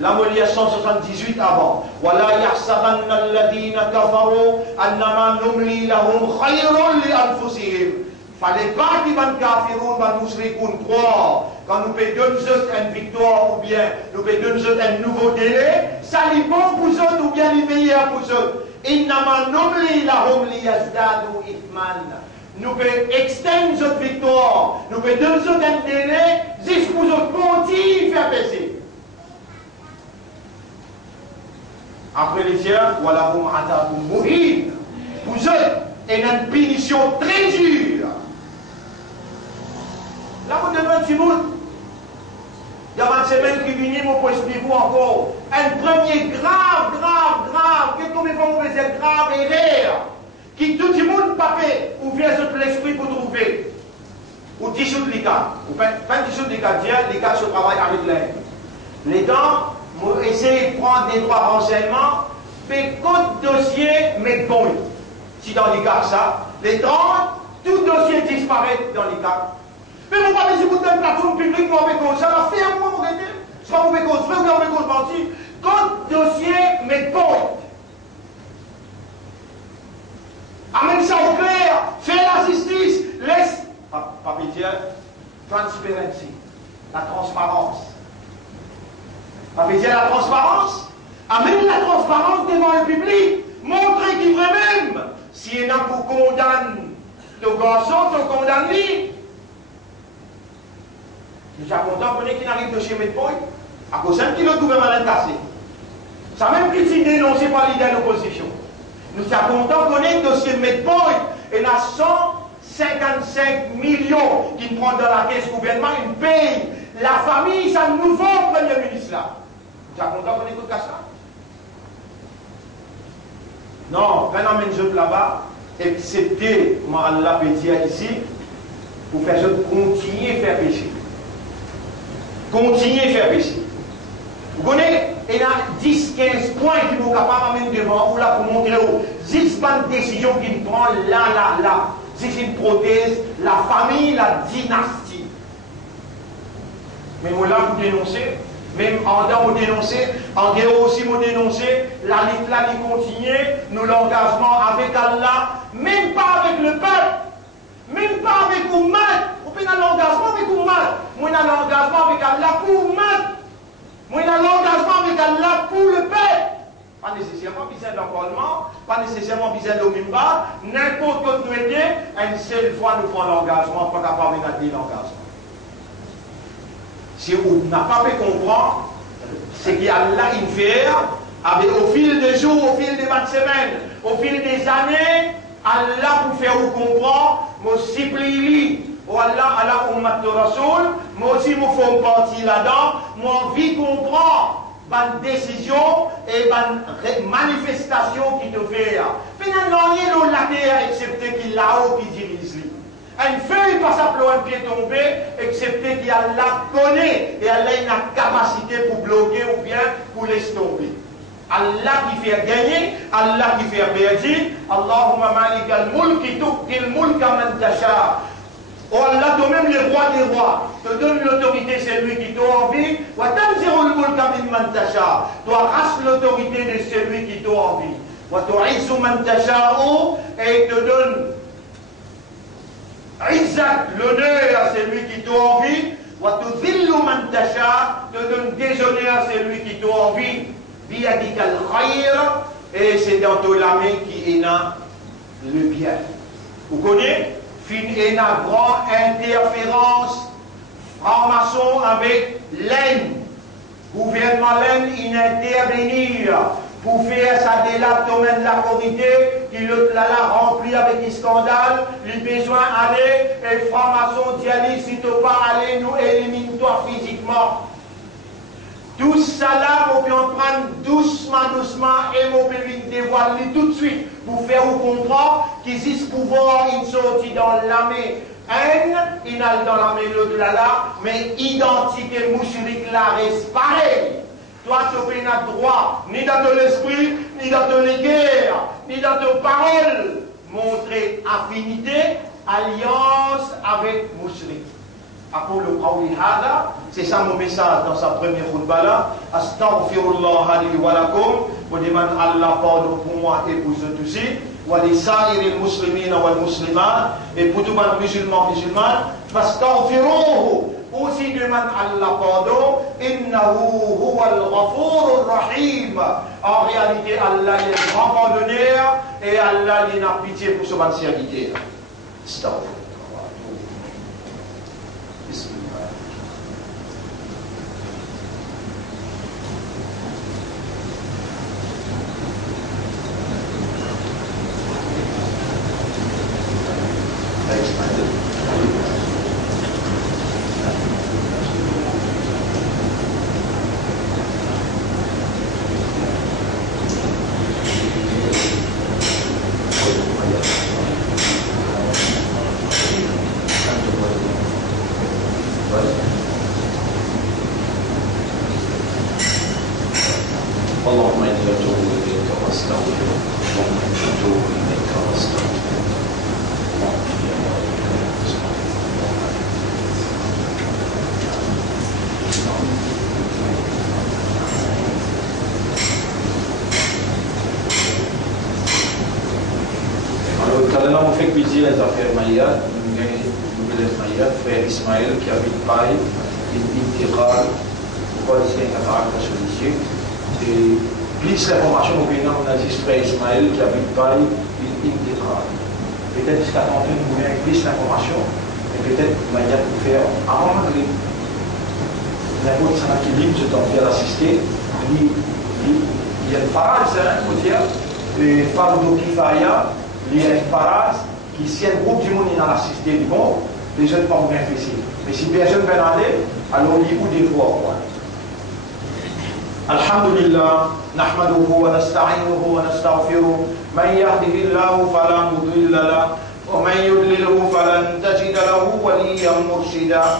La molia 178 avant. وَلَا يَحْسَبَنَّ الَّذِينَ كَفَرُوا أَنَّمَا نُمْلِي لَهُمْ خَيْرٌ لِأَنفُسِهِمْ. Fallait pas qu'ils van kafirun, van musrikoun croire. Quand nous payons une victoire ou bien nous payons un nouveau délai, ça les bon pour eux ou bien les meilleurs pour eux. إِنَّمَا نُمْلِي لَهُمْ لِيَزْدَادُوا إِثْمًا. Nous pouvons extendre notre victoire, nous pouvons donner un délai, juste pour eux continuer à faire baisser. Après les tiers, voilà vous m'attendez pour mourir. Vous êtes une punition très dure. Là, vous devez un petit bout. Il y a une semaine qui vient, moi, pour expliquer encore. Un premier grave, qui est tombé pour mauvais grave et rare. Qui tout le monde papé, ou vient sur l'esprit pour trouver. Ou dissoudre les cas. Ou pas dissoudre les cas, les cas se travaillent avec l'aide. Les dents, vous essayez de prendre des droits renseignements, mais compte dossier, mais bon. Si dans les cas ça, les 30, tout dossier disparaît dans les cas. Mais vous parlez si vous êtes une plateforme publique, vous avez cause, ça va faire moi, vous arrêtez. C'est pas mauvais cause, vous avez cause menti. Compte dossier, mais bon. Amène ça au clair, fais la justice, laisse, pas pitié, transparency, la transparence. Pas pitié, la transparence, amène la transparence devant le public, montrez qu'il vrai même. S'il y en a pour condamner le garçon, tu condamnes lui. Nous sommes contents qu'on ait qui n'arrive de chez Medpoint, à cause d'un kilo de gouvernement cassé. Ça même critique dénoncé par l'idée de l'opposition. Nous sommes contents qu'on ait le dossier Medpoint et la 155 millions qui prennent dans la caisse gouvernement une paye. La famille, c'est un nouveau Premier ministre là. Nous sommes contents qu'on ait tout ça. Non, quand on amène là-bas, excepté, comme Allah peut dire ici, pour faire ça, continuer à faire pécher. Continuer à faire pécher. Vous connaissez, il y a 10-15 points qui sont capables d'amener devant vous là pour montrer où. 10 pas de décision qui prend là. C'est une prothèse, la famille, la dynastie. Mais moi là, vous dénoncez. Même en dedans, on dénonçait, en dehors aussi, on dénonçait, la lutte là, il continue, nous l'engagement avec Allah, même pas avec le peuple, même pas avec Oumad. On peut avoir l'engagement avec Oumad. Moi, on a l'engagement avec Allah pour Oumad. Moi, on a l'engagement avec Allah pour le peuple. Pas nécessairement besoin d'enrôlement, pas nécessairement besoin de mimba, n'importe quoi nous aider, une seule fois nous prenons l'engagement, pas capable de garder l'engagement. Si vous n'avez pas pu comprendre, c'est qu'Allah il fait, au fil des jours, au fil des semaines, au fil des années, Allah pour faire vous comprendre, moi supplie, oh Allah, ummat de Rasoul, moi aussi, moi fais partie là-dedans, moi envie de comprendre, une décision et une manifestation qui te fait. Finalement, il y a la terre, excepté qu'il là-haut qui dirige lui. Une feuille pas simplement un pied tombé, excepté qu'Allah connaît et Allah a une capacité pour bloquer ou bien pour laisser tomber. Allah qui fait gagner, Allah qui fait perdre. Allahumma malik al-mulki tu'til mulka man tasha. Oh Allah, toi-même le roi des rois, te donne l'autorité, c'est lui qui t'a envie. Wa tanzirul mulka mimman tasha. Toi rasse l'autorité de celui qui t'a envie. Wa tu'izzu man tasha'u, et te donne Izzat, l'honneur à celui qui t'a envie. Wa tudhillu man tasha, te donne déshonneur à celui qui t'a envie. Biyadika al-khayr, et c'est dans ta main qui est le bien. Vous connaissez? Fin et une grande interférence franc-maçon avec l'aine. Gouvernement l'aine, il intervenir pour faire ça délat domaine de la corrigé, qui le l'a rempli avec des scandales, il besoin d'aller, et franc-maçon dit allez, si tu ne pas aller, nous élimine-toi physiquement. Tout ça là, on peut en prendre doucement, et on peut dévoiler tout de suite pour faire vous comprendre qu'ils existe pouvoir, ils sortent dans l'armée. Il a dans l'armée l'autre là, mais identité mouchrik là reste pareil. Toi, tu n'as droit, ni dans ton esprit, ni dans ton guerre, ni dans ton parole, montrer affinité, alliance avec mouchrik. أقول قولي هذا c'est ça mon message dans sa première khutbah là astaghfirullah li wa lakum wa demande Allah pardon pour moi et pour vous tous wa li sa'iril muslimina wal muslimat et pour tout le monde musulman musulmane fastaghfiruhu aussi demande Allah pardon innahu huwal ghafurur rahim. En réalité Allah est le grand pardonneur et Allah il a pitié pour son serviteur. Astaghfirullah. Les affaires Maïa, frère Ismaël qui habite Paris, il intégral, pourquoi c'est un camarade sollicité. Et plus l'information au pays, on a dit frère Ismaël qui habite Paris, il intégral. Peut-être jusqu'à temps nous vient plus l'information, et peut-être Maïa pour faire avant n'importe qui libre, je t'en viens d'assister. Il y a une phrase, il faut dire, le Fardo Kifaya, il y a une phrase. Si un groupe du monde est dans la cité du monde, les jeunes ne vont pas réfléchir. Mais si personne ne veut aller, alors il y a des fois. Alhamdulillah, nahmaduhu wa nasta'inuhu wa nastaghfiruh. Man yahdihillahu fala mudilla lahu wa man yudlilhu falan tajida lahu waliyyan murshida.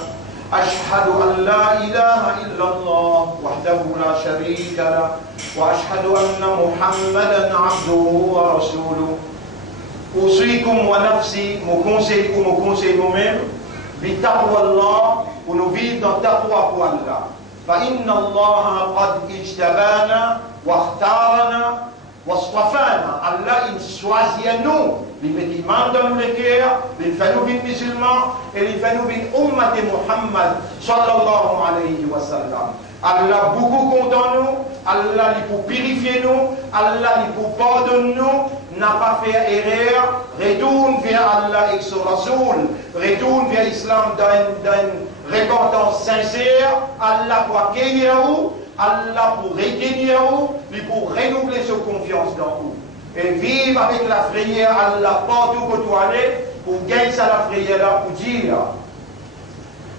أشهد أن لا إله إلا الله وحده لا شريك له وأشهد أن محمدا عبده ورسوله. أوصيكم ونفسي مكونسيكم وكونسي nous-mêmes بتقوى الله ونفيد التقوى الله فإن الله قد اجتبانا واختارنا واصطفانا. Allah il choisit à nous les médicaments dans le cœur, les fanouines musulmans et les fanouines ummat de Muhammad sallallahu alayhi wa sallam. Allah beaucoup content nous, Allah il pour purifier nous, Allah il pour pardonner nous. N'a pas fait erreur, retourne vers Allah et son Rasoul, retourne vers l'Islam dans une repentance sincère, Allah pour accueillir vous, Allah pour retenir vous, lui pour renouveler sa confiance dans vous. Et vivre avec la prière, Allah partout où tu allais, pour gagner ça la prière là, pour dire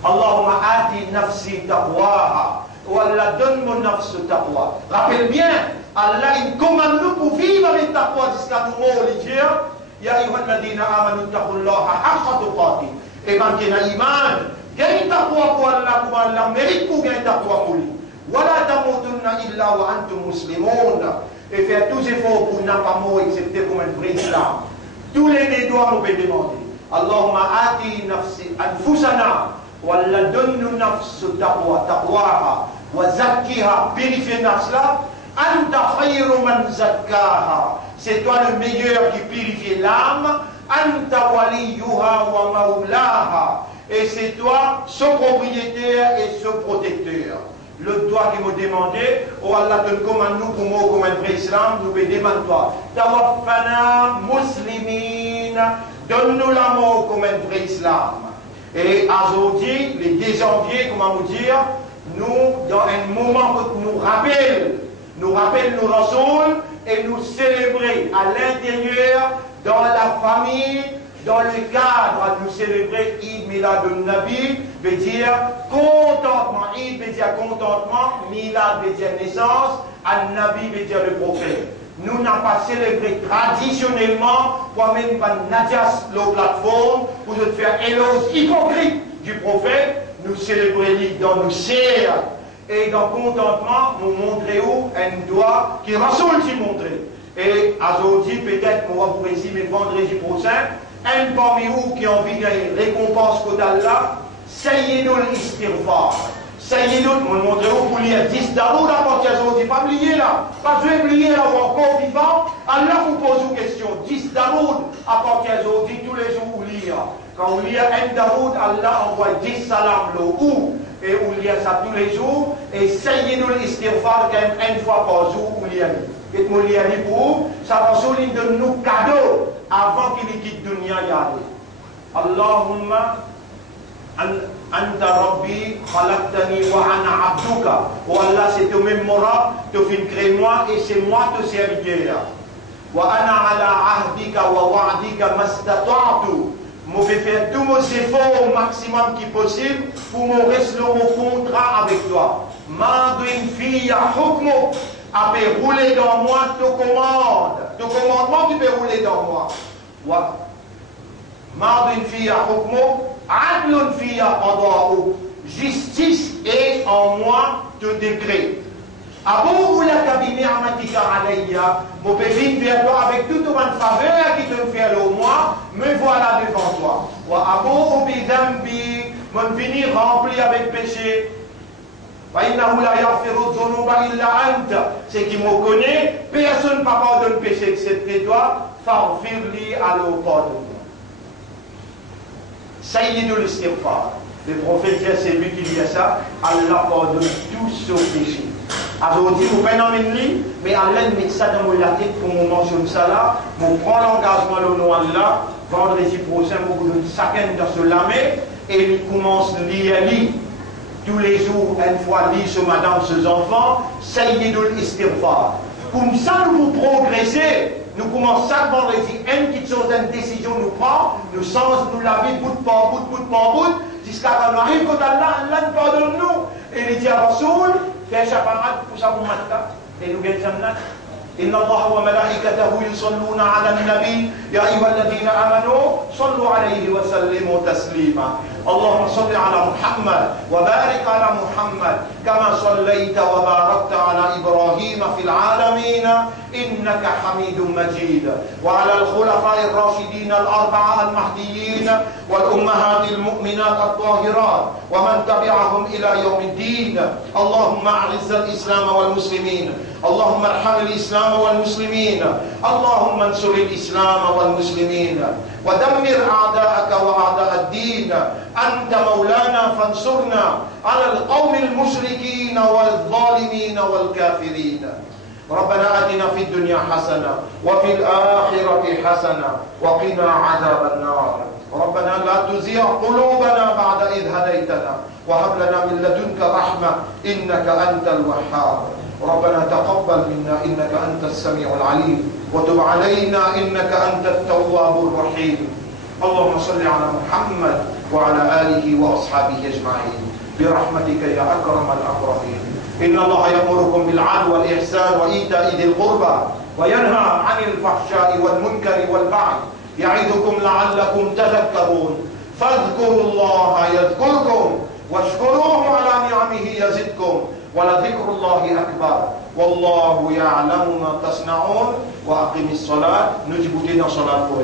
Allahumma ati nafsi taqwaha, ou Allah donne mon nafs taqwa. Rappelle bien, Allah il commande nous pour vivre avec taqwa jusqu'à nous mourir. يا أيها الذين آمنوا اتقوا الله حق تقاته. Et ben qui a iman, gagne taqwa pour Allah, pour Allah mérite pour gagner taqwa pour lui. ولا تموتن إلا وأنتم مسلمون. Et faire tous efforts pour ne pas mourir excepté comme un vrai islam. Tous les doigts nous peuvent demander. Allahumma ati nafsi anfusana wala donne nafs taqwa taqwaha wa zakkiha, purifier nafs là. Anta khayru man zakkaha. C'est toi le meilleur qui purifie l'âme. Anta waliyuha wa maulaha. Et c'est toi son propriétaire et son protecteur. Le toi qui me demandait, oh Allah te commande nous comme un vrai islam, nous demandons toi. Tawaffana muslimin, donne-nous la mort comme un vrai islam. Et aujourd'hui, les 10 janvier, comment vous dire, nous, dans un moment que nous rappelle nos rasouls et nous célébrer à l'intérieur, dans la famille, dans le cadre, nous célébrer Eid Milad al-Nabi, veut dire contentement. Eid veut dire contentement, Milad veut dire naissance, al-Nabi veut dire le prophète. Nous n'avons pas célébré traditionnellement, pour même pas Nadias, la plateforme, pour se faire éloge hypocrite du prophète. Nous célébrons l'Eid dans nos serres et dans contentement, nous montrer où un doigt qui Rasoul s'y montrer. Et aujourd'hui, peut-être qu'on va vous résumer vendredi prochain. Un parmi vous qui a envie d'une récompense qu'au d'Allah, Sayyidul Istighfar. Sayyidul, on montre vous pour lire 10 daroud à partir d'aujourd'hui. Pas oublier là, pas oublier là, ou encore vivant. Allah vous pose une question. 10 daroud à partir d'aujourd'hui, tous les jours vous lire. Quand on lit un daroud, Allah envoie 10 salams là où. Et on lit ça tous les jours. Et Sayyidul Istighfar, quand même une fois par jour, on lit. Et on lit pour ça va souligner de nous cadeaux. Avant qu'il quitte dunya yali. Allahumma anta rabbi khalaqtani wa ana abduka. Oh Allah, c'est toi même mora, tu fais créer moi et c'est moi te serviteur. Wa ana ala ahdika wa wa'dika mastata'tu. Je vais faire tous mes efforts au maximum qui possible pour me rester au contrat avec toi. Madin fiya hukmuk. A peut rouler dans moi, te commande. Te commandement, tu peux rouler dans moi. Mardun fiya hukmu, adlun fiya qada'u. Justice est en moi te décret. Abou la kabini amatika alayya. Mon pévin vers toi avec toute bonne faveur qui te fait au moi, me voilà devant toi. Wa abou bidambi, mon fini rempli avec péché. C'est qui me connaît, personne ne peut pardonner le péché excepté toi, farfirli alors pardonne-moi. Sayyidul Istighfar. Le prophète dit, c'est lui qui dit ça, Allah pardonne tous ses péchés. Aujourd'hui, vous prenez une ligne, mais Allah met ça dans la tête pour me mentionner ça là, vous prenez l'engagement au nom d'Allah, vendredi prochain, vous donne chacun dans ce lamé, et il commence à lire. Tous les jours, une fois dit ce madame, ses enfants, Sayyidul Istighfar. Comme ça, nous progresser. Nous commençons chaque vendredi, une petite chose, une décision nous prend, nous changeons, nous laver bout par bout, jusqu'à quand nous arrivons quand Allah nous pardonne-nous. Et il dit à Rasoul, fais chaparat pour ça pour matin, et nous gagnons. إن الله وملائكته يصلون على النبي يا أيها الذين آمنوا صلوا عليه وسلموا تسليما اللهم صل على محمد وبارك على محمد كما صليت وباركت على إبراهيم في العالمين إنك حميد مجيد وعلى الخلفاء الراشدين الأربعة المهديين والأمهات المؤمنات الطاهرات ومن تبعهم إلى يوم الدين اللهم أعز الإسلام والمسلمين اللهم ارحم الإسلام والمسلمين اللهم انصر الإسلام والمسلمين ودمر أعداءك وأعداء الدين أنت مولانا فانصرنا على القوم المشركين والظالمين والكافرين ربنا آتنا في الدنيا حسنة وفي الآخرة حسنة وقنا عذاب النار ربنا لا تزيغ قلوبنا بعد إذ هديتنا وهب لنا من لدنك رحمة إنك أنت الوهاب ربنا تقبل منا إنك أنت السميع العليم وتب علينا إنك أنت التواب الرحيم اللهم صل على محمد وعلى آله وأصحابه أجمعين برحمتك يا أكرم الأكرمين إن الله يأمركم بالعدل والإحسان وإيتاء ذي القربى وينهى عن الفحشاء والمنكر والبغي يعظكم لعلكم تذكرون فاذكروا الله يذكركم واشكروه على نعمه يزدكم ولذكر الله أكبر والله يعلم ما تصنعون. وأقم الصلاة. Nous disons dans salat pour